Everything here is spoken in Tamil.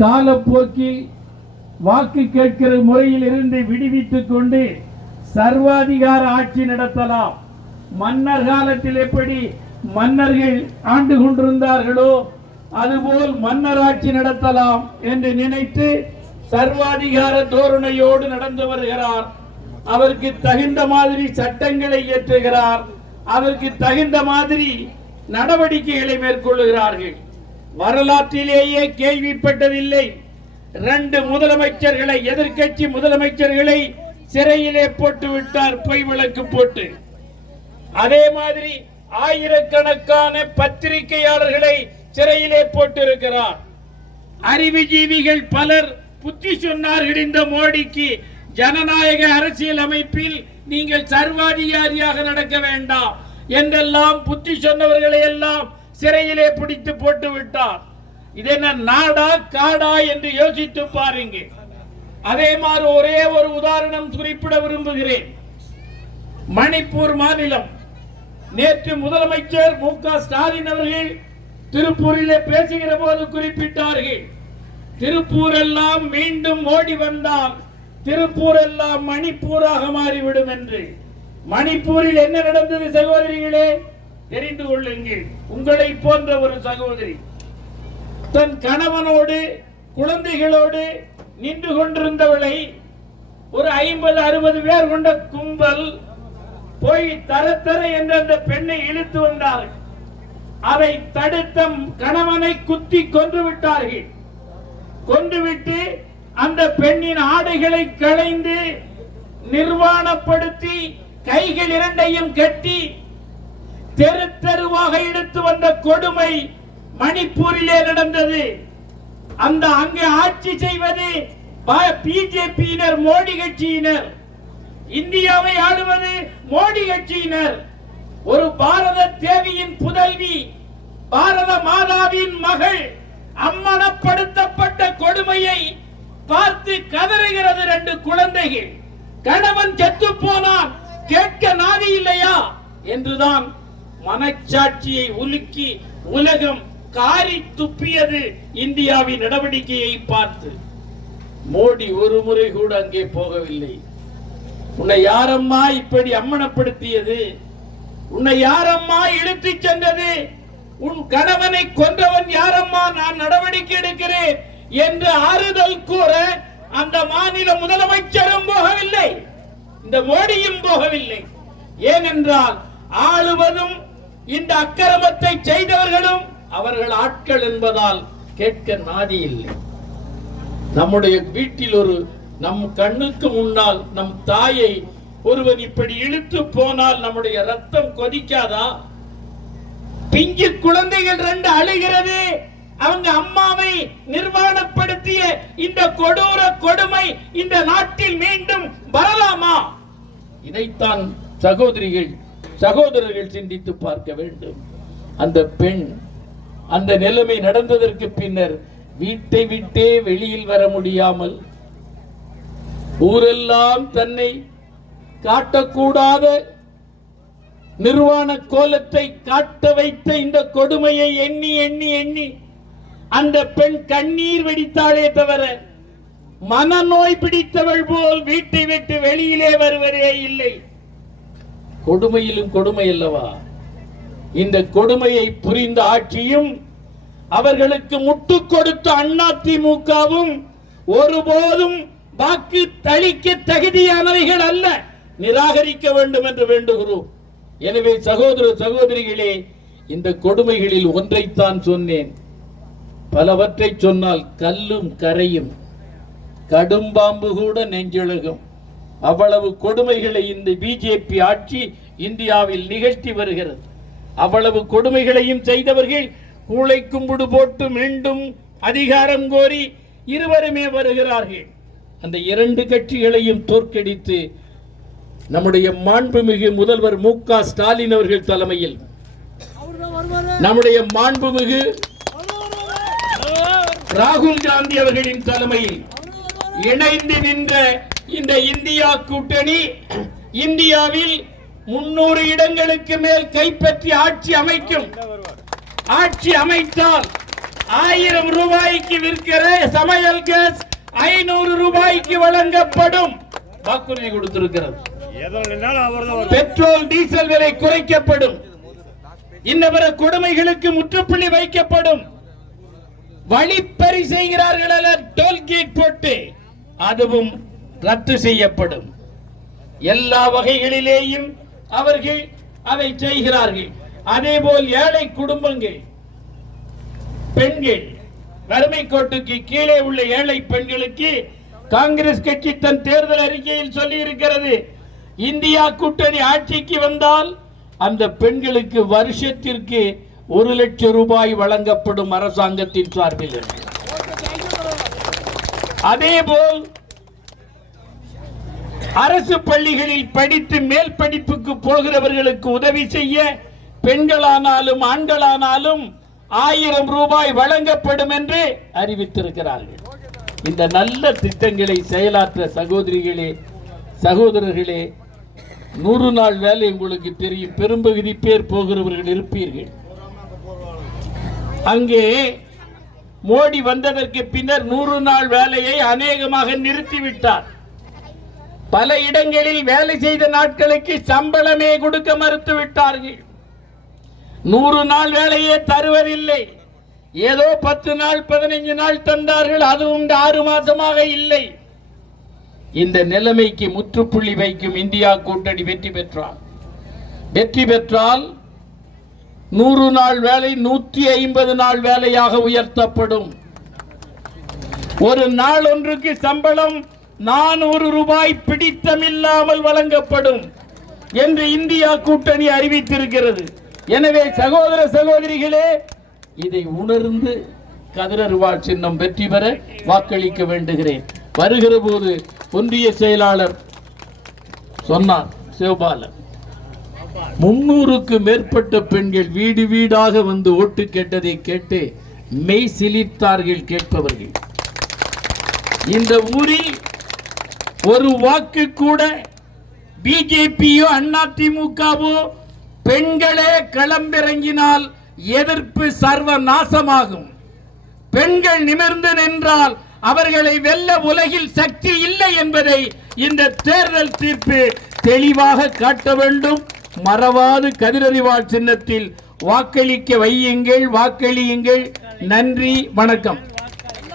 காலப்போக்கில் வாக்கு கேட்கிற முறையில் இருந்து விடுவித்துக் கொண்டு சர்வாதிகார ஆட்சி நடத்தலாம். மன்னர் காலத்தில் எப்படி மன்னர்கள் ஆண்டு கொண்டிருந்தார்களோ அதுபோல் மன்னர் ஆட்சி நடத்தலாம் என்று நினைத்து சர்வாதிகார தோரணையோடு நடந்து வருகிறார். அவருக்கு தகுந்த மாதிரி சட்டங்களை இயற்றுகிறார். அதற்கு தகுந்த மாதிரி நடவடிக்கைகளை மேற்கொள்ளுகிறார்கள். வரலாற்றிலேயே கேள்விப்பட்டதில்லை. ரெண்டு முதலமைச்சர்களை எதிர்க்கட்சி முதலமைச்சர்களை சிறையிலே போட்டு விட்டார் பொய் விளக்கு போட்டு. அதே மாதிரி ஆயிரக்கணக்கான பத்திரிகையாளர்களை சிறையிலே போட்டிருக்கிறார். அறிவுஜீவிகள் பலர் புத்தி சொன்னார்கள் இந்த மோடிக்கு ஜனநாயக அரசியல் அமைப்பில் நீங்கள் சர்வாதிகாரியாக நடக்க வேண்டாம் என்றெல்லாம் புத்தி சொன்னவர்களை எல்லாம் சிறையிலே பிடித்து போட்டு விட்டார். இது என்ன நாடா காடா என்று யோசித்து பாருங்க. அதே மாதிரி ஒரே ஒரு உதாரணம் குறிப்பிட விரும்புகிறேன். மணிப்பூர் மாநிலம். நேற்று முதலமைச்சர் மு க ஸ்டாலின் அவர்கள் திருப்பூரிலே பேசுகிற போது குறிப்பிட்டார்கள் திருப்பூர் எல்லாம் மீண்டும் ஓடி வந்தால் திருப்பூர் எல்லாம் மணிப்பூராக மாறிவிடும் என்று. மணிப்பூரில் என்ன நடந்தது சகோதரிகளே? தெரிந்து கொள்ளுங்கள். உங்களை போன்ற ஒரு சகோதரி தன் கணவனோடு குழந்தைகளோடு நின்று கொண்டிருந்தவளை ஒரு ஐம்பது அறுபது பேர் கொண்ட கும்பல் போய் தர தர என்று அந்த பெண்ணை இழுத்து வந்தார்கள். அதை தடுத்த கணவனை குத்தி கொன்று விட்டார்கள். கொன்றுவிட்டு அந்த பெண்ணின் ஆடைகளை களைந்து நிர்வாணப்படுத்தி கைகள் இரண்டையும் கட்டி தெரு தெருவாக எடுத்து வந்த கொடுமை மணிப்பூரிலே நடந்தது. அந்த அங்கே ஆட்சி செய்வது பிஜேபியினர் மோடி கட்சியினர். இந்தியாவை ஆளுவது மோடி கட்சியினர். ஒரு பாரத தேவியின் புதல்வி பாரத மாதாவின் மகள் அம்மனப்படுத்தப்பட்ட கொடுமையை பார்த்து கதறுகிறது ரெண்டு குழந்தைகள். கணவன் செத்து போனான் கேட்க நாதி இல்லையா? என்றுதான் மனச்சாட்சியை உலுக்கி உலகம் காரி துப்பியது இந்தியாவின் நடவடிக்கையை பார்த்து. மோடி ஒரு முறை கூட அங்கே போகவில்லை. உன்னை யாரம்மா இப்படி அம்மனப்படுத்தியது? உன்னை யாரம்மா இழுத்துச் சென்றது? உன் கணவனை கொன்றவன் யாரம்மா? நான் நடவடிக்கை எடுக்கிறேன் என்று ஆறுதல் கூற அந்த மாநில முதலமைச்சரும் போகவில்லை. இந்த மோடியும் போகவில்லை. ஏனென்றால் ஆளும் ஆளுவதும் இந்த அக்கிரமத்தை செய்தவர்களும் அவர்கள் ஆட்கள் என்பதால் கேட்க நாதி இல்லை. நம்முடைய வீட்டில் ஒரு நம் கண்ணுக்கு முன்னால் நம் தாயை ஒருவன் இப்படி இழுத்து போனால் நம்முடைய ரத்தம் கொதிக்காதா? பிஞ்சு குழந்தைகள் ரெண்டு அழுகிறது. அவங்க அம்மாவை நிர்வாணப்படுத்திய இந்த கொடூர கொடுமை இந்த நாட்டில் மீண்டும் வரலாமா? இதைத்தான் சகோதரிகள் சகோதரர்கள் சிந்தித்து பார்க்க வேண்டும். அந்த பெண் அந்த நிலைமை நடந்ததற்கு பின்னர் வீட்டை விட்டே வெளியில் வர முடியாமல் ஊரெல்லாம் தன்னை காட்டக்கூடாத நிர்வாண கோலத்தை காட்ட வைத்த இந்த கொடுமையை எண்ணி எண்ணி எண்ணி அந்த பெண் கண்ணீர் வெடித்தாளே தவிர மனநோய் பிடித்தவள் போல் வீட்டை விட்டு வெளியிலே வருவதே இல்லை. கொடுமையிலும் கொடுமை அல்லவா இந்த கொடுமையை புரிந்த ஆட்சியும் அவர்களுக்கு முட்டு கொடுத்த அண்ணா திமுகவும் ஒருபோதும் வாக்கு தளிக்க தகுதியானவைகள் அல்ல. நிராகரிக்க வேண்டும் என்று வேண்டுகிறோம். எனவே சகோதர சகோதரிகளே இந்த கொடுமைகளில் ஒன்றைத்தான் சொன்னேன். பலவற்றை சொன்னால் கல்லும் கரையும் கடும்பாம்பு கூட நெஞ்செழுகும். அவ்வளவு கொடுமைகளை இந்த பிஜேபி ஆட்சி இந்தியாவில் நிகழ்த்தி வருகிறது. அவ்வளவு கொடுமைகளையும் செய்தவர்கள் கூளை கும்பிடு போட்டு மீண்டும் அதிகாரம் கோரி இருவருமே வருகிறார்கள். அந்த இரண்டு கட்சிகளையும் தோற்கடித்து நம்முடைய மாண்புமிகு முதல்வர் மு க ஸ்டாலின் அவர்கள் தலைமையில் நம்முடைய மாண்புமிகு ராகுல் காந்தி அவர்களின் தலைமையில் இணைந்து நின்ற இந்த இந்தியா கூட்டணி இந்தியாவில் முன்னூறு இடங்களுக்கு மேல் கைப்பற்றி ஆட்சி அமைக்கும். ஆட்சி அமைத்தால் ஆயிரம் ரூபாய்க்கு விற்கிற சமையல் கேஸ் ஐநூறு ரூபாய்க்கு வழங்கப்படும். வாக்குறுதி கொடுத்திருக்கிறது. பெட்ரோல் டீசல் விலை குறைக்கப்படும். இன்ன பிற கொடுமைகளுக்கு முற்றுப்புள்ளி வைக்கப்படும். வழிப்பறி செய்கிறார்கள் டோல்கேட் போட்டு. அதுவும் ரத்து செய்யப்படும். எல்லா வகைகளிலேயும் அவர்கள் அதை செய்கிறார்கள். அதே போல் ஏழை குடும்பங்கள் பெண்கள் வறுமை கோட்டுக்கு கீழே உள்ள ஏழை பெண்களுக்கு காங்கிரஸ் கட்சி தன் தேர்தல் அறிக்கையில் சொல்லி இருக்கிறது இந்தியா கூட்டணி ஆட்சிக்கு வந்தால் அந்த பெண்களுக்கு வருஷத்திற்கு ஒரு லட்சம் ரூபாய் வழங்கப்படும் அரசாங்கத்தின் சார்பில். அதே போல் அரசு பள்ளிகளில் படித்து மேல் படிப்புக்கு போகிறவர்களுக்கு உதவி செய்ய பெண்களானாலும் ஆண்களானாலும் ஆயிரம் ரூபாய் வழங்கப்படும் என்று அறிவித்திருக்கிறார்கள். இந்த நல்ல திட்டங்களை செயலாற்ற சகோதரிகளே சகோதரர்களே நூறு நாள் வேலை உங்களுக்கு தெரியும். பெரும்பகுதி பேர் போகிறவர்கள் இருப்பீர்கள். அங்கே மோடி வந்ததற்கு பின்னர் நூறு நாள் வேலையை அநேகமாக நிறுத்திவிட்டார். பல இடங்களில் வேலை செய்த நாட்களுக்கு சம்பளமே கொடுக்க மறுத்து விட்டார்கள். நூறு நாள் வேலையே தருவதில்லை. ஏதோ பத்து நாள் பதினைஞ்சு நாள் தந்தார்கள் அதுவும் ஆறு மாசமாக இல்லை. இந்த நிலைமைக்கு முற்றுப்புள்ளி வைக்கும் இந்தியா கூட்டணி வெற்றி பெற்றால். வெற்றி பெற்றால் நூறு நாள் வேலை நூற்றி ஐம்பது நாள் வேலையாக உயர்த்தப்படும். ஒரு நாள் ஒன்றுக்கு சம்பளம் நானூறு ரூபாய் பிடித்தமில்லாமல் வழங்கப்படும் என்று இந்தியா கூட்டணி அறிவித்திருக்கிறது. எனவே சகோதர சகோதரிகளே இதை உணர்ந்து கதிரருவா சின்னம் வெற்றி பெற வாக்களிக்க வேண்டுகிறேன். வருகிற போது ஒன்றிய செயலாளர் சொன்னார் சிவபாலன் முன்னூறுக்கு மேற்பட்ட பெண்கள் வீடு வீடாக வந்து ஓட்டு கேட்டதை கேட்டு மெய் சிலித்தார்கள் கேட்பவர்கள். இந்த ஊரில் ஒரு வாக்கு கூட பிஜேபியோ அதிமுகவோ பெண்களே களம்பிறங்கினால் எதிர்ப்பு சர்வ நாசமாகும் பெண்கள் நிமிர்ந்து நின்றால் அவர்களை வெல்ல உலகில் சக்தி இல்லை என்பதை இந்த தேர்தல் தீர்ப்பு தெளிவாக காட்ட வேண்டும். மறவாது கதிரறிவாள் சின்னத்தில் வாக்களிக்க வையுங்கள் வாக்களியுங்கள். நன்றி வணக்கம்.